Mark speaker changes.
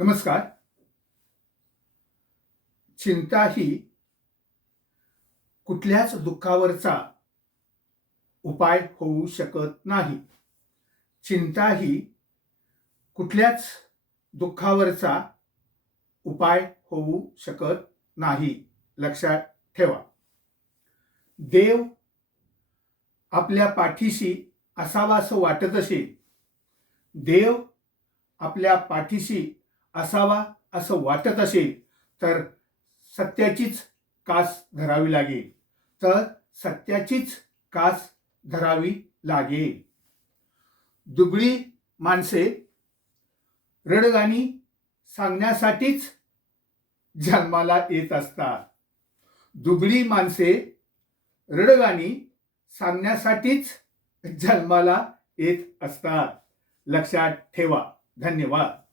Speaker 1: नमस्कार. चिंता ही कुठल्याच दुःखावरचा उपाय होऊ शकत नाही. चिंता ही कुठल्याच दुःखावरचा उपाय होऊ शकत नाही. लक्षात ठेवा. देव आपल्या पाठीशी असावा असं वाटत असेल देव आपल्या पाठीशी असावा असं वाटत असेल तर सत्याचीच कास धरावी लागेल. तर सत्याचीच कास धरावी लागेल. दुबळी माणसे रडगाणी सांगण्यासाठीच जन्माला येत असतात. दुबळी माणसे रडगाणी सांगण्यासाठीच जन्माला येत असतात. लक्षात ठेवा. धन्यवाद.